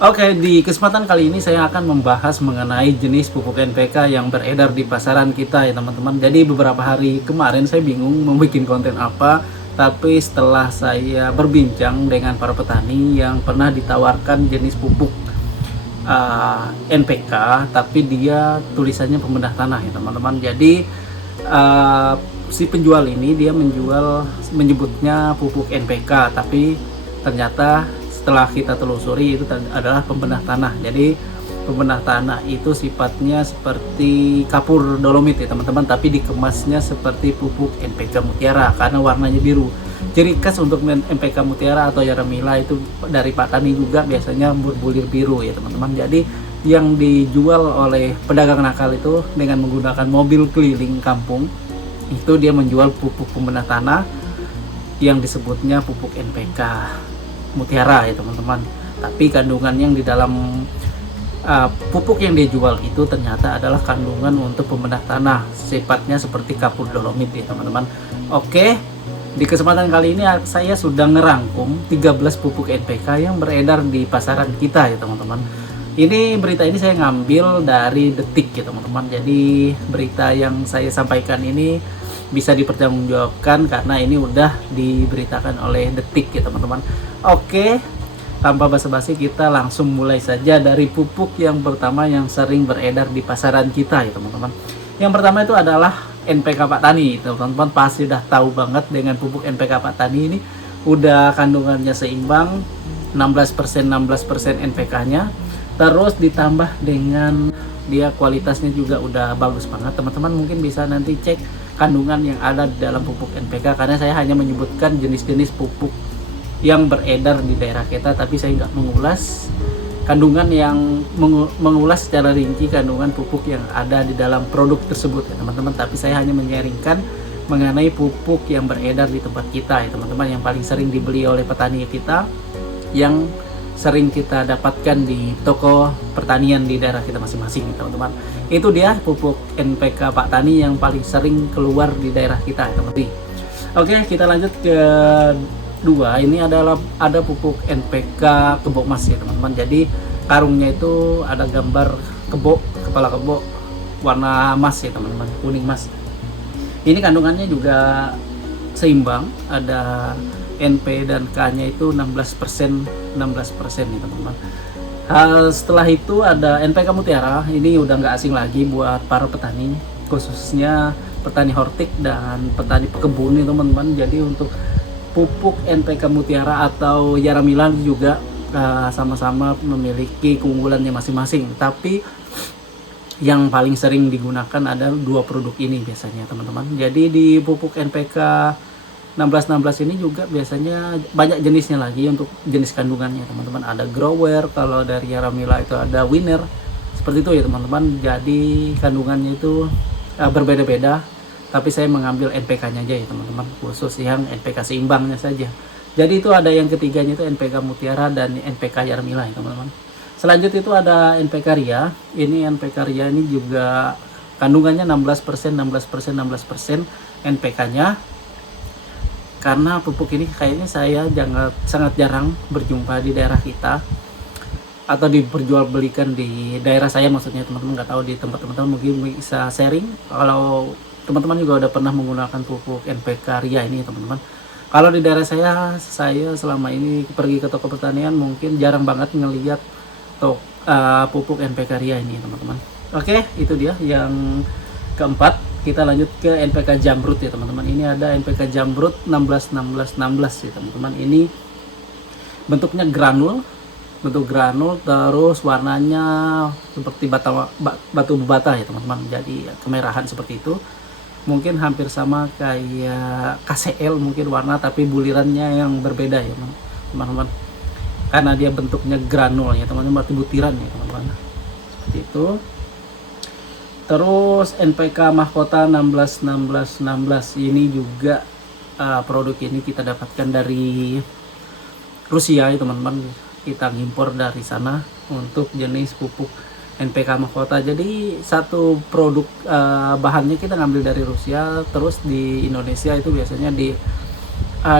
Oke, di kesempatan kali ini saya akan membahas mengenai jenis pupuk NPK yang beredar di pasaran kita ya teman-teman. Jadi beberapa hari kemarin saya bingung membuat konten apa, tapi setelah saya berbincang dengan para petani yang pernah ditawarkan jenis pupuk NPK, tapi dia tulisannya pembedah tanah ya teman-teman. Jadi si penjual ini dia menyebutnya pupuk NPK, tapi ternyata setelah kita telusuri itu adalah pembedah tanah. Jadi pembedah tanah itu sifatnya seperti kapur dolomit ya teman-teman, tapi dikemasnya seperti pupuk NPK Mutiara karena warnanya biru. Ciri khas untuk NPK Mutiara atau Yaramila itu dari Pak Tani juga biasanya berbulir biru ya teman-teman. Jadi yang dijual oleh pedagang nakal itu dengan menggunakan mobil keliling kampung, itu dia menjual pupuk pembedah tanah yang disebutnya pupuk NPK Mutiara ya teman-teman. Tapi kandungan yang di dalam pupuk yang dijual itu ternyata adalah kandungan untuk pembedah tanah, sifatnya seperti kapur dolomit ya teman-teman. Oke, di kesempatan kali ini saya sudah ngerangkum 13 pupuk NPK yang beredar di pasaran kita ya teman-teman. Ini berita ini saya ngambil dari Detik ya teman-teman. Jadi berita yang saya sampaikan ini bisa dipertanggungjawabkan karena ini udah diberitakan oleh Detik ya teman-teman. Oke, tanpa basa-basi kita langsung mulai saja dari pupuk yang pertama yang sering beredar di pasaran kita ya teman-teman. Yang pertama itu adalah NPK Pak Tani. Teman-teman pasti udah tahu banget dengan pupuk NPK Pak Tani ini udah kandungannya seimbang 16% NPK-nya. Terus ditambah dengan dia kualitasnya juga udah bagus banget. Teman-teman mungkin bisa nanti cek kandungan yang ada di dalam pupuk NPK karena saya hanya menyebutkan jenis-jenis pupuk yang beredar di daerah kita, tapi saya nggak mengulas kandungan yang mengulas secara rinci kandungan pupuk yang ada di dalam produk tersebut ya teman-teman. Tapi saya hanya menyaringkan mengenai pupuk yang beredar di tempat kita ya teman-teman, yang paling sering dibeli oleh petani kita, yang sering kita dapatkan di toko pertanian di daerah kita masing-masing teman-teman. Itu dia pupuk NPK Pak Tani yang paling sering keluar di daerah kita teman-teman. Oke, kita lanjut ke dua. Ini adalah ada pupuk NPK kebo emas ya teman-teman. Jadi karungnya itu ada gambar kebo, kepala kebo warna emas ya teman-teman, kuning emas. Ini kandungannya juga seimbang, ada NP dan K-nya itu 16% nih teman-teman. Setelah itu ada NPK Mutiara. Ini udah nggak asing lagi buat para petani, khususnya petani hortik dan petani pekebun nih teman-teman. Jadi untuk pupuk NPK Mutiara atau Yaramila juga sama-sama memiliki keunggulannya masing-masing. Tapi yang paling sering digunakan ada dua produk ini biasanya teman-teman. Jadi di pupuk NPK 1616 ini juga biasanya banyak jenisnya lagi untuk jenis kandungannya teman-teman. Ada grower, kalau dari Yaramila itu ada winner, seperti itu ya teman-teman. Jadi kandungannya itu berbeda-beda, tapi saya mengambil NPK-nya aja ya teman-teman, khusus yang NPK seimbangnya saja. Jadi itu ada yang ketiganya itu NPK Mutiara dan NPK Yaramila ya teman-teman. Selanjutnya itu ada NPK Ria. Ini NPK Ria ini juga kandungannya 16% NPK-nya. Karena pupuk ini kayaknya saya sangat jarang berjumpa di daerah kita atau diperjualbelikan di daerah saya, maksudnya teman-teman. Nggak tahu di tempat teman-teman, mungkin bisa sharing kalau teman-teman juga udah pernah menggunakan pupuk NPK Ria ini teman-teman. Kalau di daerah saya selama ini pergi ke toko pertanian mungkin jarang banget ngelihat pupuk NPK Ria ini teman-teman. Oke, itu dia yang keempat. Kita lanjut ke NPK Jamrud ya teman-teman. Ini ada NPK Jamrud 16 ya teman-teman. Ini bentuknya bentuk granul, terus warnanya seperti batu bata ya teman-teman. Jadi kemerahan seperti itu. Mungkin hampir sama kayak KCL mungkin warna, tapi bulirannya yang berbeda ya teman-teman. Karena dia bentuknya granul ya teman-teman, batu butiran ya teman-teman. Seperti itu. Terus NPK Mahkota 16 ini juga produk ini kita dapatkan dari Rusia ya teman-teman. Kita ngimpor dari sana untuk jenis pupuk NPK Mahkota. Jadi satu produk bahannya kita ngambil dari Rusia, terus di Indonesia itu biasanya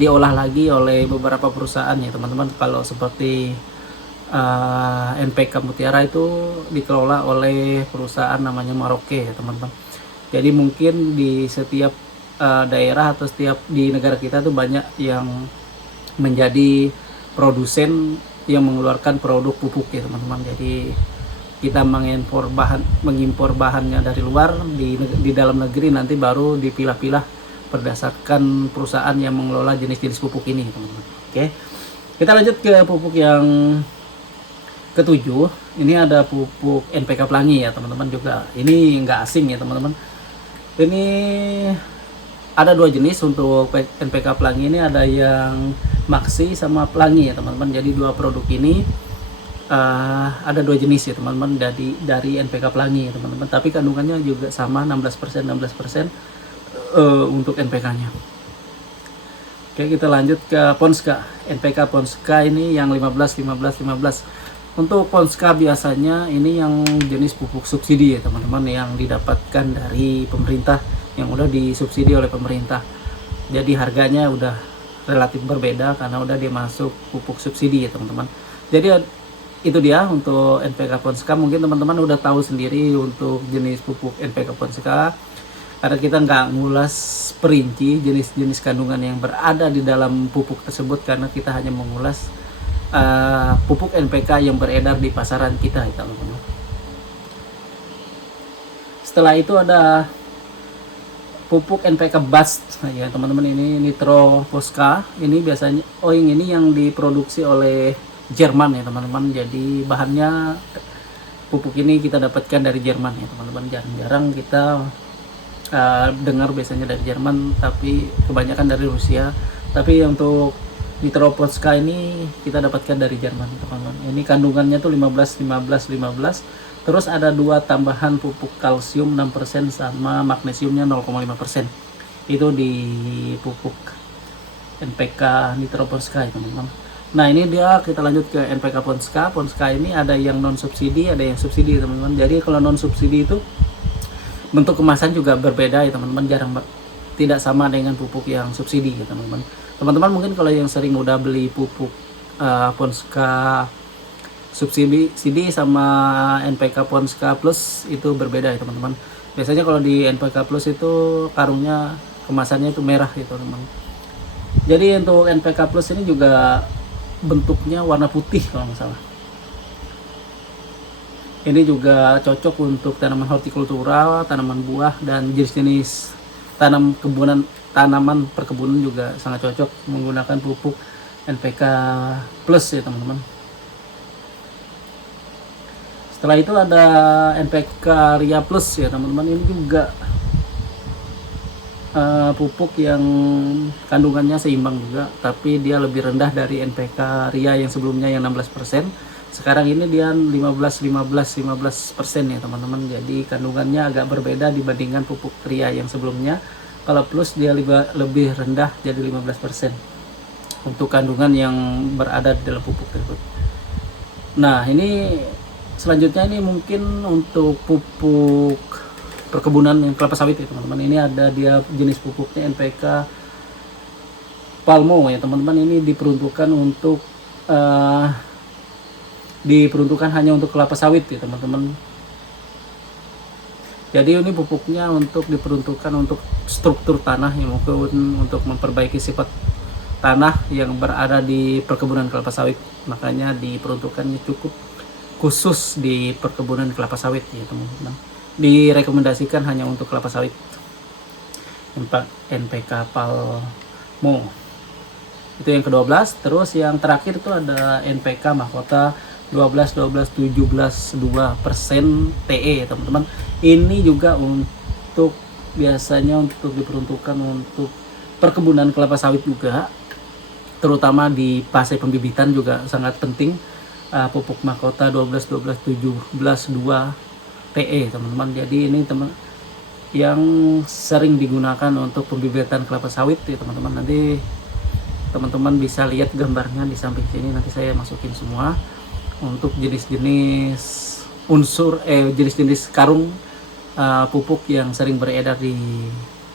diolah lagi oleh beberapa perusahaan ya teman-teman. Kalau seperti NPK Mutiara itu dikelola oleh perusahaan namanya Maroke ya teman-teman. Jadi mungkin di setiap daerah atau setiap di negara kita tuh banyak yang menjadi produsen yang mengeluarkan produk pupuk ya teman-teman. Jadi kita mengimpor bahannya dari luar, di dalam negeri nanti baru dipilah-pilah berdasarkan perusahaan yang mengelola jenis-jenis pupuk ini teman-teman. Oke, kita lanjut ke pupuk yang ketujuh. Ini ada pupuk NPK Pelangi ya teman-teman, juga ini nggak asing ya teman-teman. Ini ada dua jenis untuk NPK Pelangi ini, ada yang Maxi sama Pelangi ya teman-teman. Jadi dua produk ini ada dua jenis ya teman-teman dari NPK Pelangi ya teman-teman. Tapi kandungannya juga sama 16% untuk NPK-nya. Oke, kita lanjut ke Ponska. NPK Ponska ini yang 15. Untuk Ponska biasanya ini yang jenis pupuk subsidi ya teman-teman, yang didapatkan dari pemerintah, yang udah disubsidi oleh pemerintah. Jadi harganya udah relatif berbeda karena udah dia masuk pupuk subsidi ya teman-teman. Jadi itu dia untuk NPK Ponska. Mungkin teman-teman udah tahu sendiri untuk jenis pupuk NPK Ponska, karena kita nggak ngulas perinci jenis-jenis kandungan yang berada di dalam pupuk tersebut, karena kita hanya mengulas pupuk NPK yang beredar di pasaran kita ya teman-teman. Setelah itu ada pupuk NPK Bast ya teman-teman. Ini Nitro Posca. Ini biasanya ini yang diproduksi oleh Jerman ya teman-teman. Jadi bahannya pupuk ini kita dapatkan dari Jerman ya teman-teman. Jarang-jarang kita dengar biasanya dari Jerman, tapi kebanyakan dari Rusia. Tapi untuk Nitro Posca ini kita dapatkan dari Jerman teman-teman. Ini kandungannya tuh 15. Terus ada dua tambahan pupuk kalsium 6% sama magnesiumnya 0,5%. Itu di pupuk NPK Nitro Posca ya teman-teman. Nah ini dia, kita lanjut ke NPK Ponska. Ponska ini ada yang non subsidi, ada yang subsidi teman-teman. Jadi kalau non subsidi itu bentuk kemasan juga berbeda ya teman-teman, tidak sama dengan pupuk yang subsidi ya teman-teman. Teman-teman mungkin kalau yang sering udah beli pupuk Ponska subsidi sama NPK Ponska Plus itu berbeda ya teman-teman. Biasanya kalau di NPK Plus itu karungnya kemasannya itu merah gitu teman-teman. Jadi untuk NPK Plus ini juga bentuknya warna putih kalau nggak salah. Ini juga cocok untuk tanaman hortikultura, tanaman buah, dan jenis-jenis tanaman perkebunan juga sangat cocok menggunakan pupuk NPK Plus ya teman-teman. Setelah itu ada NPK Ria Plus ya teman-teman. Ini juga pupuk yang kandungannya seimbang juga, tapi dia lebih rendah dari NPK Ria yang sebelumnya yang 16%. Sekarang ini dia 15% ya teman-teman. Jadi kandungannya agak berbeda dibandingkan pupuk Ria yang sebelumnya. Kalau Plus dia lebih rendah, jadi 15% untuk kandungan yang berada di dalam pupuk tersebut. Nah ini selanjutnya ini mungkin untuk pupuk perkebunan yang kelapa sawit ya teman-teman. Ini ada dia jenis pupuknya NPK Palmo ya teman-teman. Ini diperuntukkan hanya untuk kelapa sawit ya teman-teman. Jadi ini pupuknya diperuntukkan untuk struktur tanah, yang mungkin untuk memperbaiki sifat tanah yang berada di perkebunan kelapa sawit. Makanya diperuntukkannya cukup khusus di perkebunan kelapa sawit ya teman-teman. Direkomendasikan hanya untuk kelapa sawit. NPK Palmo itu yang ke-12. Terus yang terakhir itu ada NPK Mahkota 12-17-2% TE ya teman-teman. Ini juga biasanya untuk diperuntukkan untuk perkebunan kelapa sawit juga, terutama di fase pembibitan juga sangat penting. Pupuk Mahkota 12-17-2 TE teman-teman. Jadi ini yang sering digunakan untuk pembibitan kelapa sawit ya teman-teman. Nanti teman-teman bisa lihat gambarnya di samping sini, nanti saya masukin semua untuk jenis-jenis jenis-jenis karung pupuk yang sering beredar di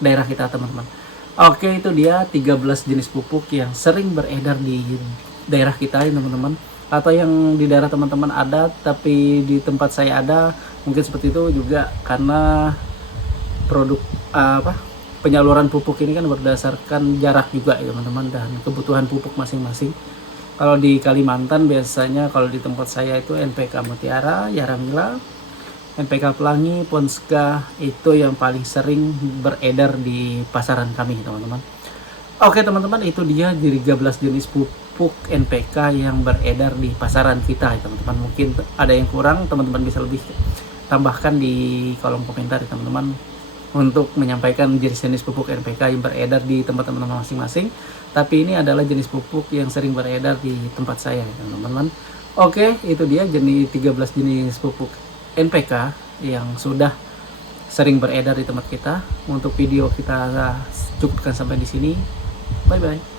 daerah kita teman-teman. Oke, itu dia 13 jenis pupuk yang sering beredar di daerah kita ya teman-teman. atau yang di daerah teman-teman ada tapi di tempat saya ada, mungkin seperti itu juga karena produk penyaluran pupuk ini kan berdasarkan jarak juga ya teman-teman, dan kebutuhan pupuk masing-masing. Kalau di Kalimantan biasanya, kalau di tempat saya itu NPK Mutiara, Yaramila, NPK Pelangi, Ponska, itu yang paling sering beredar di pasaran kami teman-teman. Oke teman-teman, itu dia 13 jenis pupuk NPK yang beredar di pasaran kita ya teman-teman. Mungkin ada yang kurang, teman-teman bisa lebih tambahkan di kolom komentar ya teman-teman, untuk menyampaikan jenis-jenis pupuk NPK yang beredar di tempat teman-teman masing-masing. Tapi ini adalah jenis pupuk yang sering beredar di tempat saya ya teman-teman. Oke, itu dia 13 jenis pupuk NPK yang sudah sering beredar di tempat kita. Untuk video kita cukupkan sampai di sini. Bye bye.